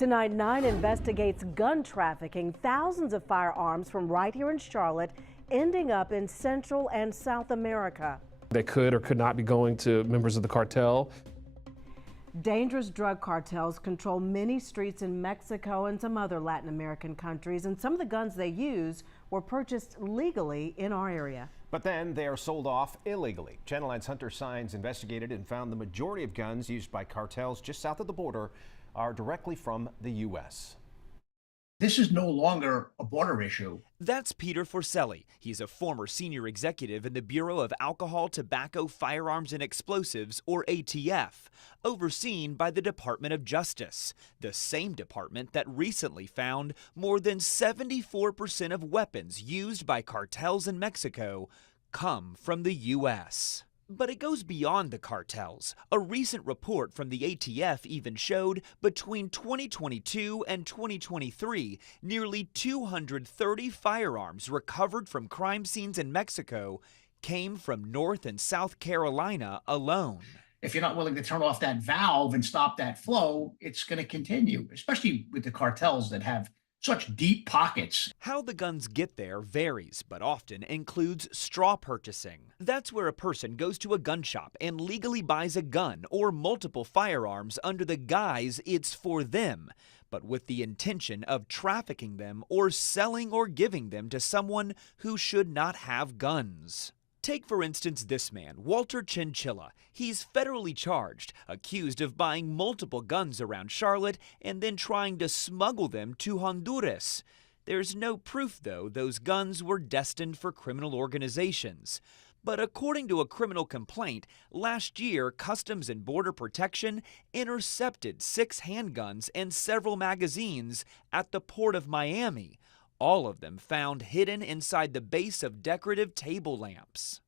Tonight, 9 investigates gun trafficking, thousands of firearms from right here in Charlotte ending up in Central and South America. They could or could not be going to members of the cartel. Dangerous drug cartels control many streets in Mexico and some other Latin American countries, and some of the guns they use were purchased legally in our area. But then they are sold off illegally. Channel 9's Hunter Science investigated and found the majority of guns used by cartels just south of the border are directly from the U.S. This is no longer a border issue. That's Peter Forcelli. He's a former senior executive in the Bureau of Alcohol, Tobacco, Firearms, and Explosives, or ATF, overseen by the Department of Justice, the same department that recently found more than 74% of weapons used by cartels in Mexico come from the U.S. But it goes beyond the cartels. A recent report from the ATF even showed between 2022 and 2023, nearly 230 firearms recovered from crime scenes in Mexico came from North and South Carolina alone. If you're not willing to turn off that valve and stop that flow, it's going to continue, especially with the cartels that have such deep pockets. How the guns get there varies, but often includes straw purchasing. That's where a person goes to a gun shop and legally buys a gun or multiple firearms under the guise it's for them, but with the intention of trafficking them or selling or giving them to someone who should not have guns. Take, for instance, this man, Walter Chinchilla. He's federally charged, accused of buying multiple guns around Charlotte and then trying to smuggle them to Honduras. There's no proof, though, those guns were destined for criminal organizations. But according to a criminal complaint, last year, Customs and Border Protection intercepted 6 handguns and several magazines at the Port of Miami. All of them found hidden inside the base of decorative table lamps.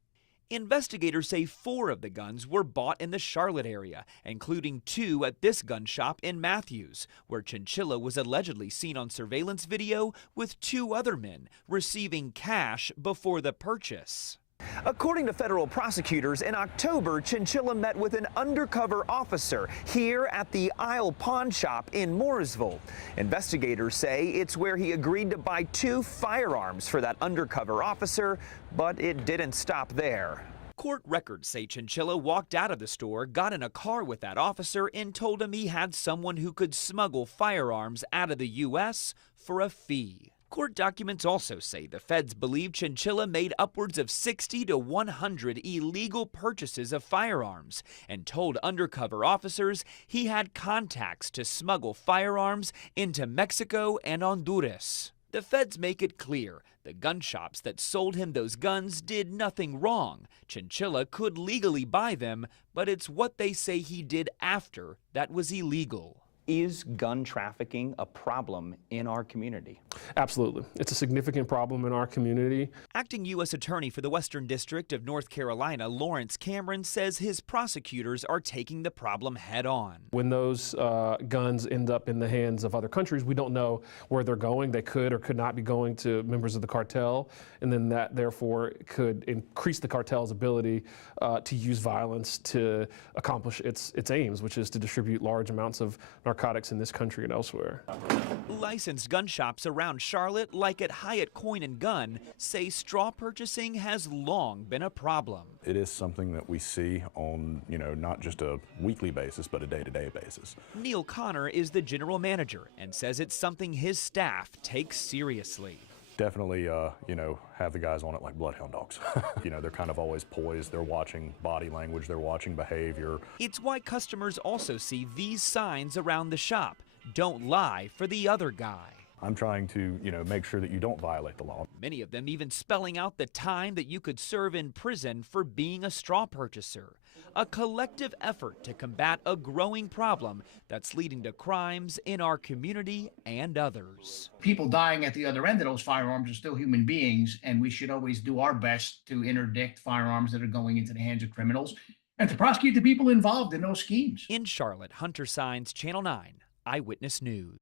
Investigators say 4 of the guns were bought in the Charlotte area, including 2 at this gun shop in Matthews, where Chinchilla was allegedly seen on surveillance video with 2 other men receiving cash before the purchase. According to federal prosecutors, in October, Chinchilla met with an undercover officer here at the Isle Pawn Shop in Mooresville. Investigators say it's where he agreed to buy 2 firearms for that undercover officer, but it didn't stop there. Court records say Chinchilla walked out of the store, got in a car with that officer, and told him he had someone who could smuggle firearms out of the U.S. for a fee. Court documents also say the feds believe Chinchilla made upwards of 60 to 100 illegal purchases of firearms and told undercover officers he had contacts to smuggle firearms into Mexico and Honduras. The feds make it clear the gun shops that sold him those guns did nothing wrong. Chinchilla could legally buy them, but it's what they say he did after that was illegal. Is gun trafficking a problem in our community? Absolutely. It's a significant problem in our community. Acting U.S. Attorney for the Western District of North Carolina, Lawrence Cameron, says his prosecutors are taking the problem head on. When those guns end up in the hands of other countries, we don't know where they're going. They could or could not be going to members of the cartel, and then that therefore could increase the cartel's ability to use violence to accomplish its aims, which is to distribute large amounts of narcotics in this country and elsewhere. Licensed gun shops around Charlotte, like at Hyatt Coin and Gun, say straw purchasing has long been a problem. It is something that we see on, not just a weekly basis, but a day-to-day basis. Neil Connor is the general manager and says it's something his staff takes seriously. Definitely, have the guys on it like bloodhound dogs. They're kind of always poised. They're watching body language. They're watching behavior. It's why customers also see these signs around the shop. Don't lie for the other guy. I'm trying to, make sure that you don't violate the law. Many of them even spelling out the time that you could serve in prison for being a straw purchaser. A collective effort to combat a growing problem that's leading to crimes in our community and others. People dying at the other end of those firearms are still human beings, and we should always do our best to interdict firearms that are going into the hands of criminals and to prosecute the people involved in those schemes. In Charlotte, Hunter Science, Channel 9, Eyewitness News.